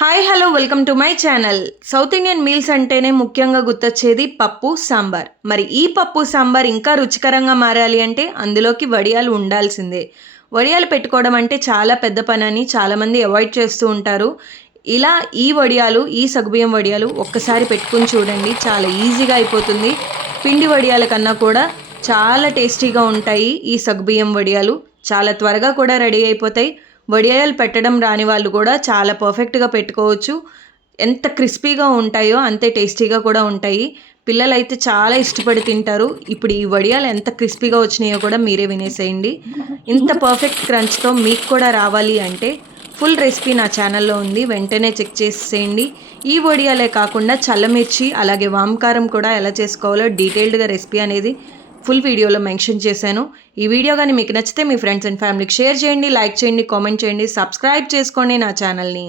Hi hello welcome to my channel. South Indian meals అంటేనే ముఖ్యంగా గుర్తొచ్చేది పప్పు సాంబార్. మరి ఈ పప్పు సాంబార్ ఇంకా రుచికరంగా మారాలి అంటే అందులోకి వడియాలు ఉండాల్సిందే. వడియాలు పెట్టుకోవడం అంటే చాలా పెద్ద పని అని చాలామంది అవాయిడ్ చేస్తూ ఉంటారు. ఇలా ఈ సగ్గుబియ్యం వడియాలు ఒక్కసారి పెట్టుకుని చూడండి, చాలా ఈజీగా అయిపోతుంది. పిండి వడియాల కన్నా కూడా చాలా టేస్టీగా ఉంటాయి ఈ సగ్గుబియ్యం వడియాలు. చాలా త్వరగా కూడా రెడీ అయిపోతాయి. వడియాలు పెట్టడం రాని వాళ్ళు కూడా చాలా పర్ఫెక్ట్గా పెట్టుకోవచ్చు. ఎంత క్రిస్పీగా ఉంటాయో అంతే టేస్టీగా కూడా ఉంటాయి. పిల్లలైతే చాలా ఇష్టపడి తింటారు. ఇప్పుడు ఈ వడియాలు ఎంత క్రిస్పీగా వచ్చినాయో కూడా మీరే వినేసేయండి. ఇంత పర్ఫెక్ట్ క్రంచ్తో మీకు కూడా రావాలి అంటే ఫుల్ రెసిపీ నా ఛానల్లో ఉంది, వెంటనే చెక్ చేసేయండి. ఈ వడియాలే కాకుండా చల్లమిర్చి అలాగే వామకారం కూడా ఎలా చేసుకోవాలో డీటెయిల్డ్గా రెసిపీ అనేది ఫుల్ వీడియోలో మెన్షన్ చేశాను. ఈ వీడియో కానీ మీకు నచ్చితే మీ ఫ్రెండ్స్ అండ్ ఫ్యామిలీకి షేర్ చేయండి, లైక్ చేయండి, కామెంట్ చేయండి, సబ్స్క్రైబ్ చేసుకోండి నా ఛానల్ని.